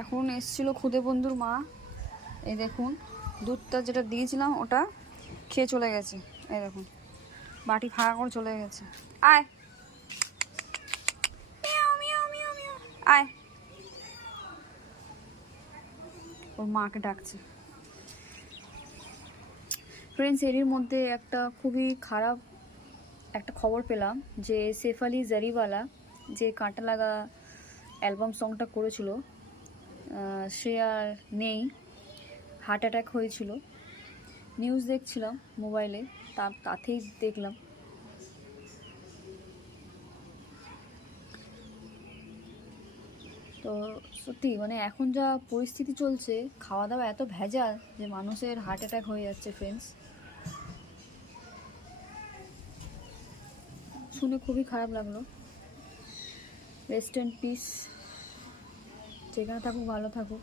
এখন এসেছিলো খুদে বন্ধুর মা, এই দেখুন দুধটা যেটা দিয়েছিলাম ওটা খেয়ে চলে গেছে, এই দেখুন বাটি ফাঁকা করে চলে গেছে। আয় আয়, ওর মাকে ডাকছে। ফ্রেন্ডস, এরই মধ্যে একটা খুবই খারাপ একটা খবর পেলাম যে সেফ আলি জারিওয়ালা যে কাঁটা লাগা অ্যালবাম সংটা করেছিল সে আর নেই, হার্ট অ্যাটাক হয়েছিল। নিউজ দেখছিলাম মোবাইলে, তাতেই দেখলাম। তো সত্যি মানে এখন যা পরিস্থিতি চলছে, খাওয়া দাওয়া এত ভেজাল যে মানুষের হার্ট অ্যাটাক হয়ে যাচ্ছে। ফ্রেন্ডস, শুনে খুবই খারাপ লাগলো। রেস্ট ইন পিস, যেখানে থাকুক ভালো থাকুক।